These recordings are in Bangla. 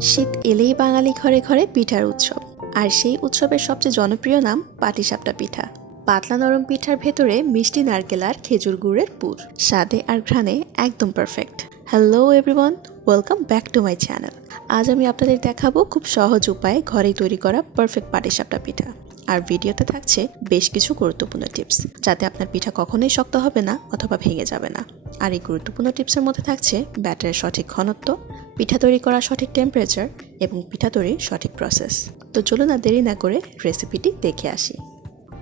শীত এলেই বাঙালি ঘরে ঘরে পিঠার উৎসব। আর সেই উৎসবের সবচেয়ে জনপ্রিয় নাম পাটিসাপটা পিঠা। পাতলা নরম পিঠার ভেতরে মিষ্টি নারকেল আর খেজুর গুড়ের পুর। স্বাদে আর ঘ্রাণে একদম perfect hello everyone welcome back to my channel আজ আমি আপনাদের দেখাবো খুব সহজ উপায়ে ঘরেই তৈরি করা পারফেক্ট পাটিসাপটা পিঠা। আর ভিডিওতে থাকছে বেশ কিছু গুরুত্বপূর্ণ টিপস যাতে আপনার পিঠা কখনোই শক্ত হবে না অথবা ভেঙে যাবে না। আর এই গুরুত্বপূর্ণ টিপসের মধ্যে থাকছে ব্যাটারের সঠিক ঘনত্ব পিঠা তৈরি করার সঠিক টেম্পারেচার এবং পিঠা তৈরির সঠিক প্রসেস তো চলুন আর দেরি না করে রেসিপিটি দেখে আসি।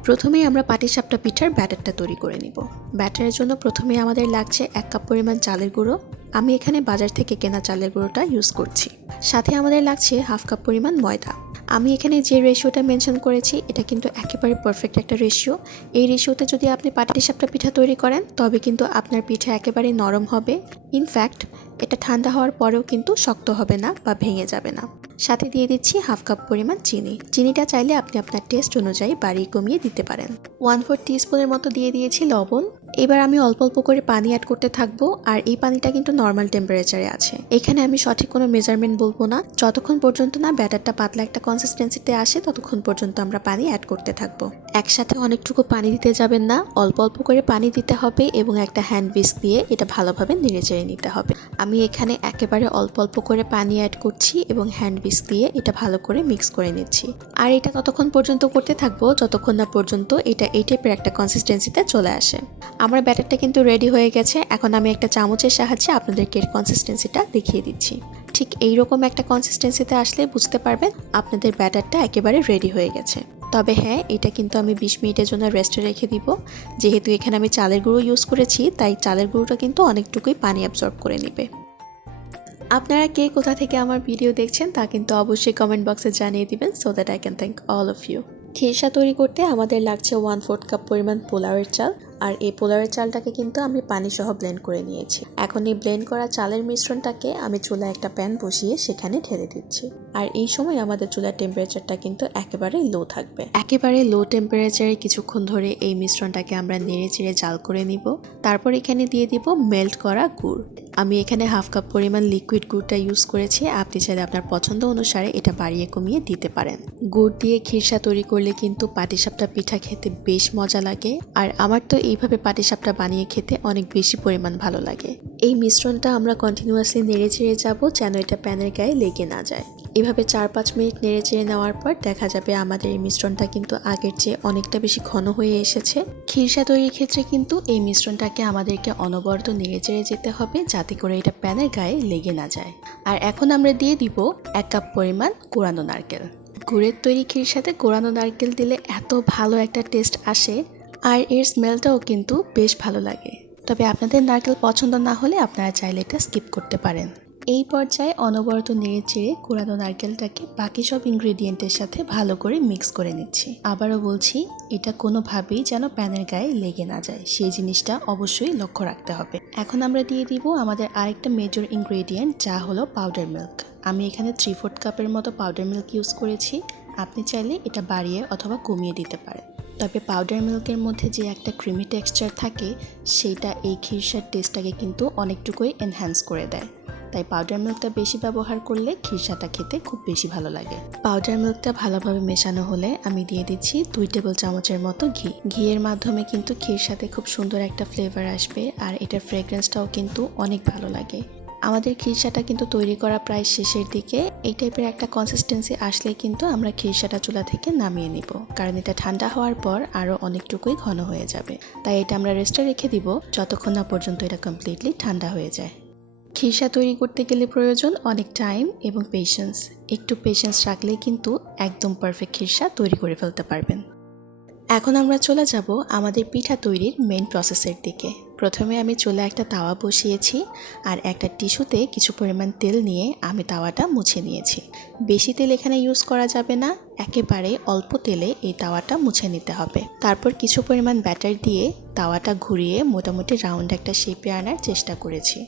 প্রথমেই আমরা পাটিসাপটা পিঠার ব্যাটারটা তৈরি করে নিব। ব্যাটারের জন্য প্রথমে আমাদের লাগছে এক কাপ পরিমাণ চালের গুঁড়ো। আমি এখানে বাজার থেকে কেনা চালের গুঁড়োটা ইউজ করছি। সাথে আমাদের লাগছে হাফ কাপ পরিমাণ ময়দা। আমি এখানে যে রেশিওটা মেনশন করেছি, এটা কিন্তু একেবারে পারফেক্ট একটা রেশিও এই রেশিওতে যদি আপনি পাটিসাপটা পিঠা তৈরি করেন, তবে কিন্তু আপনার পিঠা একেবারে নরম হবে। ইনফ্যাক্ট এটা ঠান্ডা হওয়ার পরেও কিন্তু শক্ত হবে না বা ভেঙে যাবে না। সাথে দিয়ে দিচ্ছি হাফ কাপ পরিমাণ চিনি। চিনিটা চাইলে আপনি আপনার টেস্ট অনুযায়ী বাড়িয়ে কমিয়ে দিতে পারেন। ওয়ান ফোর টিস্পুনের মতো দিয়ে দিয়েছি লবণ। এবার আমি অল্প অল্প করে পানি অ্যাড করতে থাকব আর এই পানিটা কিন্তু নর্মাল টেম্পারেচারে আছে। এখানে আমি সঠিক কোনো মেজারমেন্ট বলব না। যতক্ষণ পর্যন্ত না ব্যাটারটা পাতলা একটা কনসিস্টেন্সিতে আসে, ততক্ষণ পর্যন্ত আমরা পানি অ্যাড করতে থাকব। একসাথে অনেকটুকু পানি দিতে যাবেন না। অল্প অল্প করে পানি দিতে হবে এবং একটা হ্যান্ড বিস্ক দিয়ে এটা ভালোভাবে নেড়ে চেড়ে নিতে হবে। আমি এখানে একেবারে অল্প অল্প করে পানি অ্যাড করছি এবং হ্যান্ড বিস্ক দিয়ে এটা ভালো করে মিক্স করে নিচ্ছি। আর এটা ততক্ষণ পর্যন্ত করতে থাকব, যতক্ষণ না পর্যন্ত এটা এই টাইপের একটা কনসিস্টেন্সিতে চলে আসে। আমার ব্যাটারটা কিন্তু রেডি হয়ে গেছে। এখন আমি একটা চামচের সাহায্যে আপনাদেরকে এর কনসিস্টেন্সিটা দেখিয়ে দিচ্ছি। ঠিক এইরকম একটা কনসিস্টেন্সিতে আসলে বুঝতে পারবেন আপনাদের ব্যাটারটা একেবারে রেডি হয়ে গেছে। তবে হ্যাঁ এটা কিন্তু আমি বিশ মিনিটের জন্য রেস্টে রেখে দিব। যেহেতু এখানে আমি চালের গুঁড়ো ইউজ করেছি, তাই চালের গুঁড়োটা কিন্তু অনেকটুকুই পানি অ্যাবজর্ব করে নেবে। আপনারা কে কোথা থেকে আমার ভিডিও দেখছেন, তা কিন্তু অবশ্যই কমেন্ট বক্সে জানিয়ে দিবেন so that I can thank all of you খেসা তৈরি করতে আমাদের লাগছে ওয়ান ফোর্থ কাপ পরিমাণ পোলাওয়ের চাল, আর এই পোলাওয়ের চালটাকে কিন্তু আমি পানি সহ ব্লেন্ড করে নিয়েছি। এখন এই ব্লেন্ড করা চালের মিশ্রণটাকে আমি চুলায় একটা প্যান বসিয়ে সেখানে ঢেলে দিচ্ছি। আর এই সময় আমাদের চুলার টেম্পারেচারটা কিন্তু একেবারে লো থাকবে। একেবারে লো টেম্পারেচারে কিছুক্ষণ ধরে এই মিশ্রণটাকে আমরা নেড়ে চেড়ে জাল করে নিব। তারপর এখানে দিয়ে দিব মেল্ট করা গুড়। আমি এখানে হাফ কাপ পরিমাণ লিকুইড গুড়টা ইউজ করেছি। আপনি চাইলে আপনার পছন্দ অনুসারে এটা বাড়িয়ে কমিয়ে দিতে পারেন। গুড় দিয়ে খিরসা তৈরি করলে কিন্তু পাটিসাপটা পিঠা খেতে বেশ মজা লাগে। আর আমার তো এইভাবে পাটিসাপটা বানিয়ে খেতে অনেক বেশি পরিমাণ ভালো লাগে। এই মিশ্রণটা আমরা কন্টিনিউয়াসলি নেড়ে চেড়ে যাব যেন এটা প্যানের গায়ে লেগে না যায়। এভাবে চার পাঁচ মিনিট নেড়ে চেড়ে নেওয়ার পর দেখা যাবে আমাদের এই মিশ্রণটা কিন্তু আগের চেয়ে অনেকটা বেশি ঘন হয়ে এসেছে। খিরসা তৈরির ক্ষেত্রে কিন্তু এই মিশ্রণটাকে আমাদেরকে অনবরত নেড়ে চেড়ে যেতে হবে যাতে করে এটা প্যানের গায়ে লেগে না যায়। আর এখন আমরা দিয়ে দিব এক কাপ পরিমাণ কোরানো নারকেল। গুড়ের তৈরি ক্ষীর সাথে কোরানো নারকেল দিলে এত ভালো একটা টেস্ট আসে, আর এর স্মেলটাও কিন্তু বেশ ভালো লাগে। তবে আপনাদের নারকেল পছন্দ না হলে আপনারা চাইলে এটা স্কিপ করতে পারেন। এই পর্যায়ে অনবরত নেড়ে চেড়ে কোরানো নারকেলটাকে বাকি সব ইনগ্রেডিয়েন্টের সাথে ভালো করে মিক্স করে নিচ্ছি। আবারও বলছি, এটা কোনোভাবেই যেন প্যানের গায়ে লেগে না যায়। সেই জিনিসটা অবশ্যই লক্ষ্য রাখতে হবে। এখন আমরা দিয়ে দিব আমাদের আরেকটা মেজর ইনগ্রেডিয়েন্ট যা হলো পাউডার মিল্ক আমি এখানে থ্রি ফোর্থ কাপের মতো পাউডার মিল্ক ইউজ করেছি। আপনি চাইলে এটা বাড়িয়ে অথবা কমিয়ে দিতে পারেন। তবে পাউডার মিল্কের মধ্যে যে একটা ক্রিমি টেক্সচার থাকে, সেইটা এই খিরসার টেস্টটাকে কিন্তু অনেকটুকুই এনহ্যান্স করে দেয়। তাই পাউডার মিল্কটা বেশি ব্যবহার করলে খিরসাটা খেতে খুব বেশি ভালো লাগে। পাউডার মিল্কটা ভালোভাবে মেশানো হলে আমি দিয়ে দিচ্ছি দুই টেবিল চামচের মতো ঘি। ঘিয়ের মাধ্যমে কিন্তু খিরসাতে খুব সুন্দর একটা ফ্লেভার আসবে আর এটার ফ্রেগরেন্সটাও কিন্তু অনেক ভালো লাগে। আমাদের খিরসাটা কিন্তু তৈরি করা প্রায় শেষের দিকে। এই টাইপের একটা কনসিস্টেন্সি আসলে কিন্তু আমরা খিরসাটা চুলা থেকে নামিয়ে নিব। কারণ এটা ঠান্ডা হওয়ার পর আরও অনেকটুকুই ঘন হয়ে যাবে। তাই এটা আমরা রেস্টে রেখে দিব যতক্ষণ না পর্যন্ত এটা কমপ্লিটলি ঠান্ডা হয়ে যায়। খিরসা তৈরি করতে গেলে প্রয়োজন অনেক টাইম এবং পেশেন্স একটু পেশেন্স রাখলেই কিন্তু একদম পারফেক্ট খিরসা তৈরি করে ফেলতে পারবেন। এখন আমরা চলে যাব আমাদের পিঠা তৈরির মেন প্রসেসের দিকে। প্রথমে আমি চুলে একটা তাওয়া বসিয়েছি আর একটা টিস্যুতে কিছু পরিমাণ তেল নিয়ে আমি তাওয়াটা মুছে নিয়েছি। বেশি তেল এখানে ইউজ করা যাবে না, একেবারে অল্প তেলে এই তাওয়াটা মুছে নিতে হবে। তারপর কিছু পরিমাণ ব্যাটার দিয়ে তাওয়াটা ঘুরিয়ে মোটামুটি রাউন্ড একটা শেপে আনার চেষ্টা করেছি।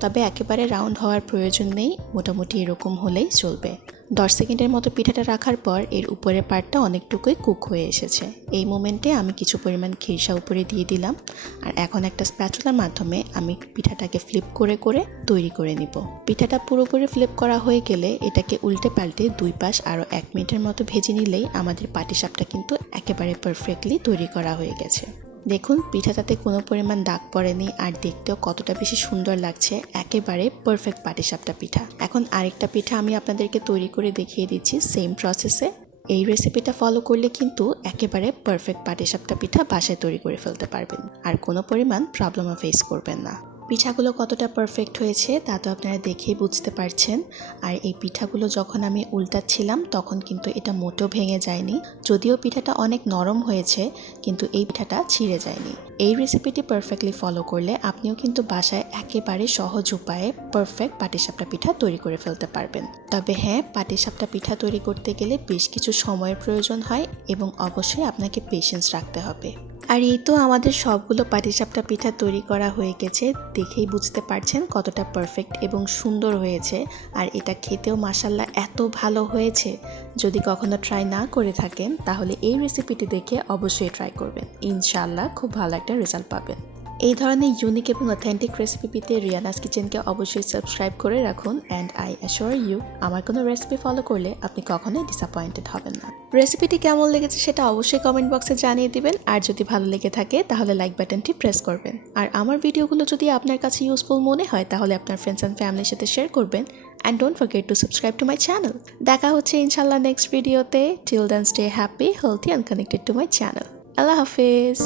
তবে একেবারে রাউন্ড হওয়ার প্রয়োজন নেই, মোটামুটি এরকম হলেই চলবে। দশ সেকেন্ডের মতো পিঠাটা রাখার পর এর উপরের পার্টটা অনেকটুকুই কুক হয়ে এসেছে। এই মোমেন্টে আমি কিছু পরিমাণ খিরসা উপরে দিয়ে দিলাম আর এখন একটা স্প্যাচুলার মাধ্যমে আমি পিঠাটাকে ফ্লিপ করে করে তৈরি করে নিব। পিঠাটা পুরোপুরি ফ্লিপ করা হয়ে গেলে এটাকে উল্টে পাল্টে দুই পাশ আরও এক মিনিটের মতো ভেজে নিলেই আমাদের পাটিসাপটা কিন্তু একেবারে পারফেক্টলি তৈরি করা হয়ে গেছে। দেখুন পিঠাটাতে কোনো পরিমাণ দাগ পড়েনি আর দেখতেও কতটা বেশি সুন্দর লাগছে। একেবারে পারফেক্ট পাটিসাপটা পিঠা। এখন আরেকটা পিঠা আমি আপনাদেরকে তৈরি করে দেখিয়ে দিচ্ছি সেম প্রসেসে এই রেসিপিটা ফলো করলে কিন্তু একেবারে পারফেক্ট পাটিসাপটা পিঠা বাসায় তৈরি করে ফেলতে পারবেন। আর কোনো পরিমাণ প্রবলেমও ফেস করবেন না। পিঠাগুলো কতটা পারফেক্ট হয়েছে তা তো আপনারা দেখেই বুঝতে পারছেন। আর এই পিঠাগুলো যখন আমি উল্টাচ্ছিলাম, তখন কিন্তু এটা মোটেও ভেঙে যায়নি। যদিও পিঠাটা অনেক নরম হয়েছে, কিন্তু এই পিঠাটা ছিঁড়ে যায়নি। এই রেসিপিটি পারফেক্টলি ফলো করলে আপনিও কিন্তু বাসায় একেবারে সহজ উপায়ে পারফেক্ট পাটিসাপটা পিঠা তৈরি করে ফেলতে পারবেন। তবে হ্যাঁ পাটিসাপটা পিঠা তৈরি করতে গেলে বেশ কিছু সময়ের প্রয়োজন হয় এবং অবশ্যই আপনাকে পেশেন্স রাখতে হবে। আর এই তো আমাদের সবগুলো পাটিসাপটা পিঠা তৈরি করা হয়ে গেছে। দেখেই বুঝতে পারছেন কতটা পারফেক্ট এবং সুন্দর হয়েছে। আর এটা খেতেও মাসাল্লাহ এত ভালো হয়েছে। যদি কখনো ট্রাই না করে থাকেন, তাহলে এই রেসিপিটি দেখে অবশ্যই ট্রাই করবেন। ইনশাল্লাহ খুব ভালো একটা রেজাল্ট পাবেন। এই ধরনের ইউনিক এবং অথেন্টিক রেসিপি পেতে রিয়ানাস কিচেনকে অবশ্যই সাবস্ক্রাইব করে রাখুন অ্যান্ড আই অ্যাশোর ইউ আমার কোনো রেসিপি ফলো করলে আপনি কখনোই ডিসঅ্যাপয়েন্টেড হবেন না। রেসিপিটি কেমন লেগেছে সেটা অবশ্যই কমেন্ট বক্সে জানিয়ে দিবেন। আর যদি ভালো লেগে থাকে, তাহলে লাইক বাটনটি প্রেস করবেন। আর আমার ভিডিওগুলো যদি আপনার কাছে ইউজফুল মনে হয়, তাহলে আপনার ফ্রেন্ডস অ্যান্ড ফ্যামিলির সাথে শেয়ার করবেন। And don't forget to subscribe to my channel দেখা হচ্ছে ইনশাল্লাহ নেক্সট ভিডিওতে till then stay happy healthy and connected to my channel Allah Hafiz.